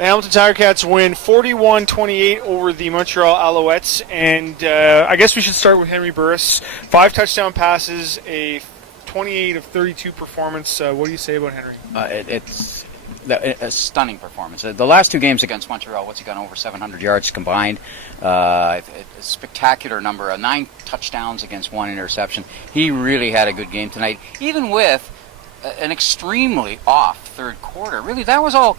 The Hamilton Ticats win 41-28 over the Montreal Alouettes, and I guess we should start with Henry Burris. 5 touchdown passes, a 28 of 32 performance. What do you say about Henry? It's a stunning performance. The last 2 games against Montreal, what's he got, over 700 yards combined? A spectacular number, 9 touchdowns against 1 interception. He really had a good game tonight, even with an extremely off third quarter. Really, that was all.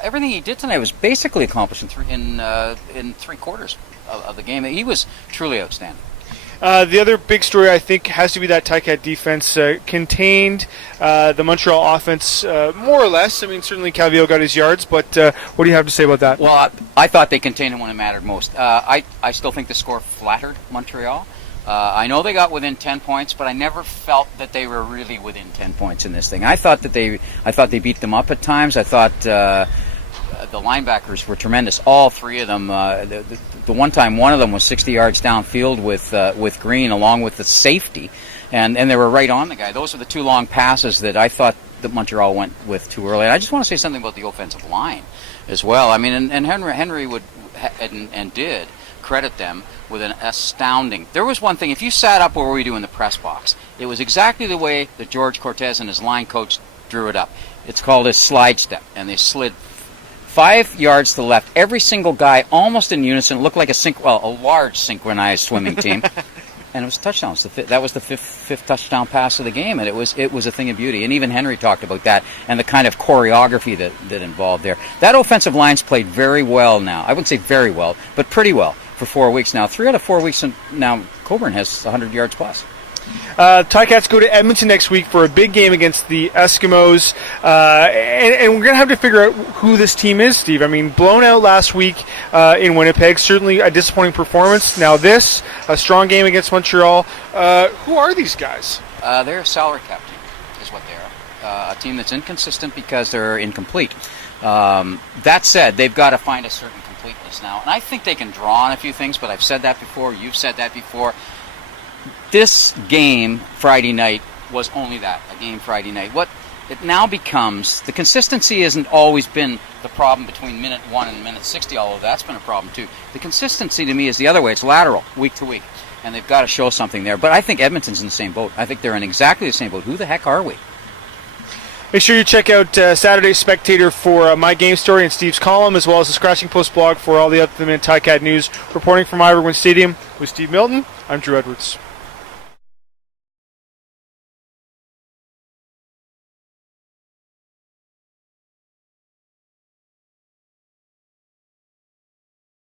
Everything he did tonight was basically accomplished in 3 quarters of the game. He was truly outstanding. The other big story, I think, has to be that Ticat defense contained the Montreal offense more or less. I mean, certainly Calvillo got his yards, but what do you have to say about that? Well, I thought they contained him when it mattered most. I still think the score flattered Montreal. I know they got within 10 points, but I never felt that they were really within 10 points in this thing. I thought they beat them up at times. I thought the linebackers were tremendous. All 3 of them. The one time, one of them was 60 yards downfield with Green, along with the safety, and they were right on the guy. Those are the 2 long passes that I thought that Montreal went with too early. And I just want to say something about the offensive line as well. I mean, and Henry would and did credit them with an astounding. There was one thing, if you sat up where we do in the press box, it was exactly the way that George Cortez and his line coach drew it up. It's called a slide step, and they slid 5 yards to the left. Every single guy, almost in unison, it looked like a large synchronized swimming team, and it was touchdowns. That was the fifth touchdown pass of the game, and it was a thing of beauty. And even Henry talked about that and the kind of choreography that involved there. That offensive line's played very well now. I wouldn't say very well, but pretty well for 4 weeks now. 3 out of 4 weeks, and now Coburn has 100 yards plus. Ticats go to Edmonton next week for a big game against the Eskimos, and we're going to have to figure out who this team is, Steve. I mean, blown out last week in Winnipeg, certainly a disappointing performance. Now this, a strong game against Montreal. Who are these guys? They're a salary cap team, is what they are. A team that's inconsistent because they're incomplete. That said, they've got to find a certain completeness now, and I think they can draw on a few things, but I've said that before, you've said that before. This game Friday night was only that, a game Friday night. What it now becomes, the consistency hasn't always been the problem between minute 1 and minute 60, although that's been a problem too. The consistency to me is the other way. It's lateral, week to week, and they've got to show something there. But I think Edmonton's in the same boat. I think they're in exactly the same boat. Who the heck are we? Make sure you check out Saturday's Spectator for my game story and Steve's column, as well as the Scratching Post blog for all the up-to-the-minute Ticat news. Reporting from Ivor Stadium with Steve Milton, I'm Drew Edwards.